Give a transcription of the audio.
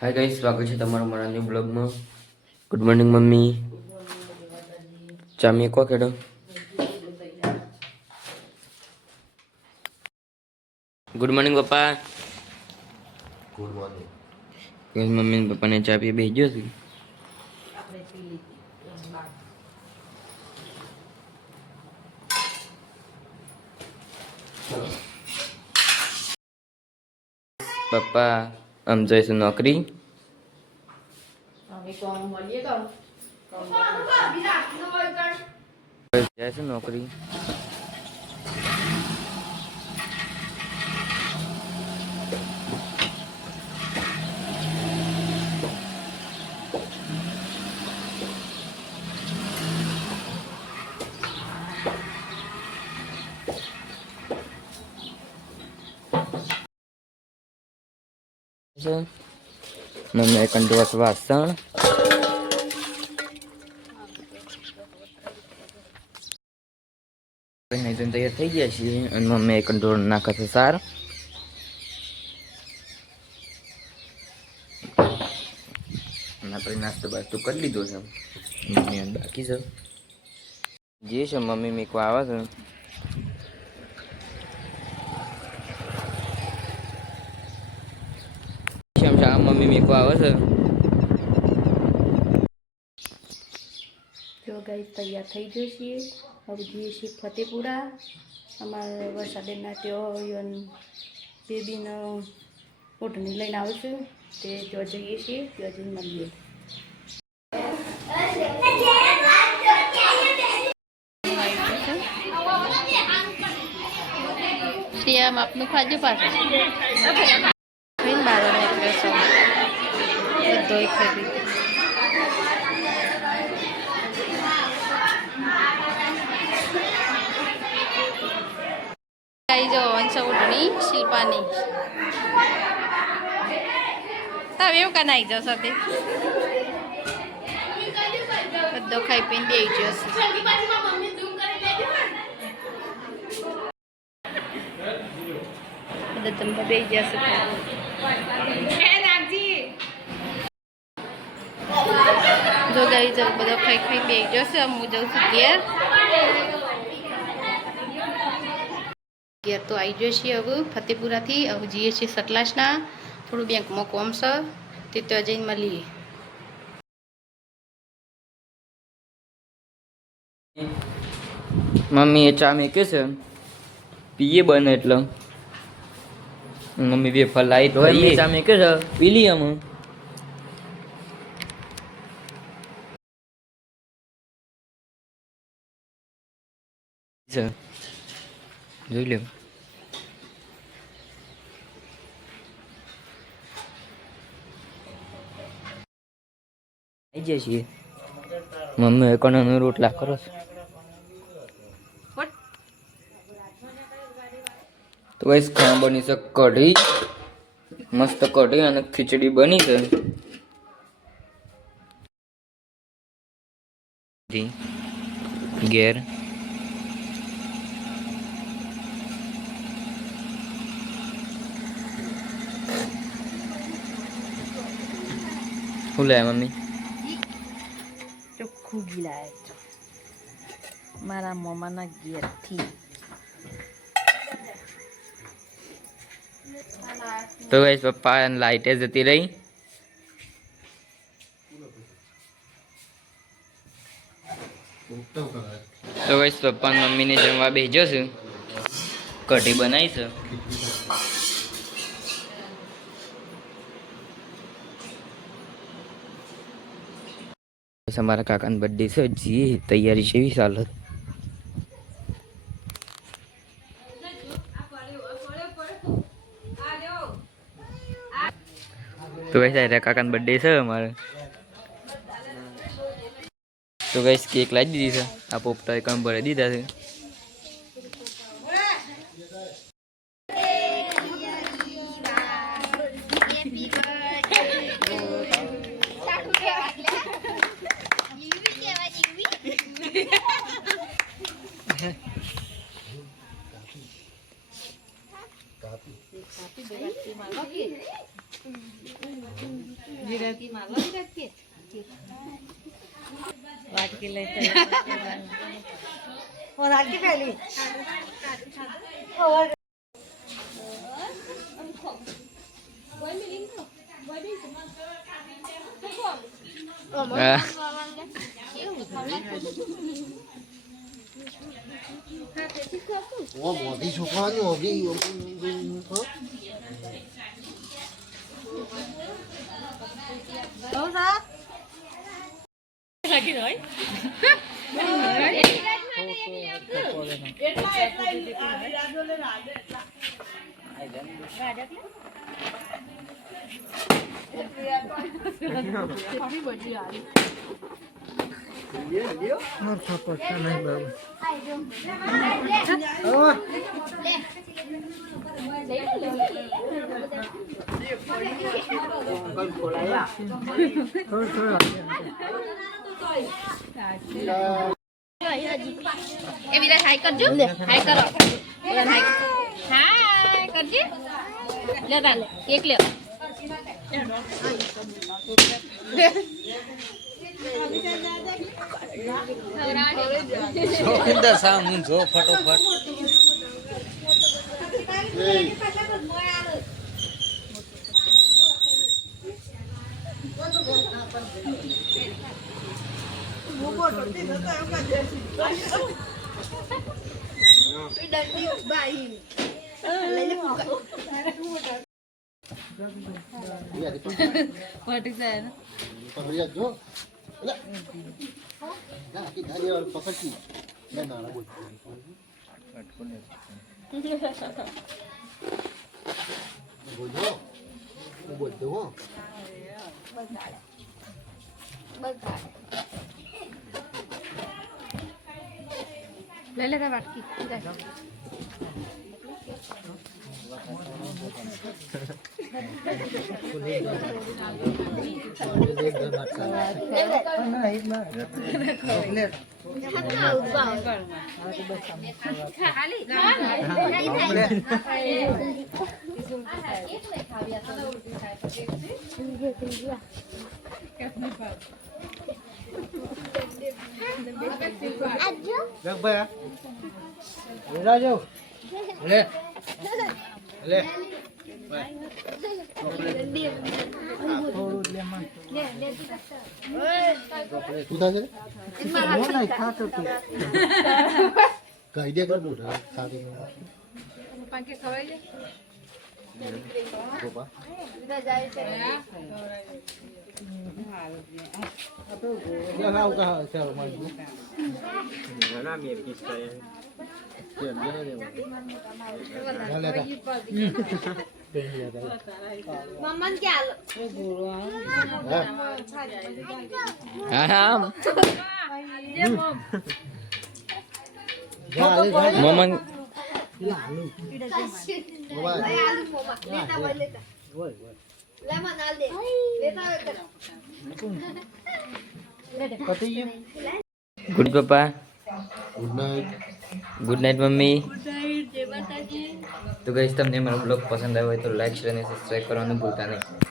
Hi guys, स्वागत है તમારું મારા ન્યુ બ્લોગ માં। Good morning mummy. ચામી કો કેડો good morning papa. Good morning. Guys mummy ને પપ્પા ને ચા પી બેસ્યો છે। પપ્પા આમ જઈશું નોકરી। જઈશું નોકરી। મમ્મી કંટોસ વાસણ નહીં તો તૈયાર થઈ ગયા છીએ અને મમ્મી કંટોળ નાખે છે સાર। આપણે નાસ્તો બાસ્તો કરી લીધો છે, મમ્મી બાકી છે જે છે મમ્મી મેકવા આવે છે। મમ્મી મેકો આવે છે। જો ગાઈસ તૈયાર થઈ જઈએ હવે જઈએ છીએ ફતેપુરા। અમારે વરસાદના ત્યાં બેબીનો ઓઢણી લઈને આવશું તે ત્યાં જઈએ છીએ, ત્યાં જઈને મળીએ। શિયામ આપનું ખાજો પાછું ખાઈને બહાર નીકળ્યો બધો ખાઈ જો અંશ ઓઢણી શિલ્પાની તમે એવું કાં નાઈ જશો તે બધો ખાઈ પીને બેસી જશે। બધા જમવા બેસી જશે। જો ગાઈ જાવ બધો ખાઈ ખાઈ બેસી જશે। હું જાઉં છું ઘેર તો આવી જઈએ છીએ હવે ફતેપુરાથી। હવે જઈએ છીએ સતલાસના, થોડું બેંકમાં કોમ છે તે ત્યાં જઈને મળીએ। મમ્મી એ ચા મેકે છે પીએ બને એટલે મમ્મી બે ફલ લાવી તો ચા મેકે છે પી લઈએ અમે। જોઈ લે આવી જાય છીએ મમ્મી કણાનો રોટલા કરો છો તો ગાઈસ ખાવા બની છે કઢી, મસ્ત કઢી અને ખીચડી બની છે। ઘેર શું લે મમ્મી ચોખ્ખું ઘી લાવ્યા મારા મમ્માના ઘેરથી। તો ગાઈસ પપ્પા લાઈટે જતી રહી। તો ગાઈસ પપ્પા મમ્મીને જમવા બેસ્યો છે, કઢી બનાવી છે। અમારા કાકાનો બર્થડે છે, જી તૈયારી છે એવી ચાલે। તો ગાઈસ આ કાકાનો બર્થડે છે અમારે। તો ગાઈસ કેક લાવી દીધી છે, આ પોપટાએ કામ ભરી દીધા છે। વાટકી લઈ ઓ મોદી છોકરાની હોગી એ વિરાટ હાઈ કરજો હાઈ કરો હાઈ કરજે લે તાલ કેક લે શોખિંદા સામું જો ફટોફટ પટી જાય ને પકડ્યા જો ના કે ગાડી વાળ પકડતી ના ના બોલ બોલો બોલ દો લે લે વાટકી કહી દે કર મોટા સાથે પાંકે ખવાઈ લે ગોપા મમ્મન કે આલો આમ જે મમ મમન ગુડ પપ્પા good night good night mummy તો ગાઈસ તમને મારો બ્લોગ પસંદ આવ્યો હોય તો લાઈક શેર અને સબસ્ક્રાઇબ કરવાનું ભૂલતા નહીં.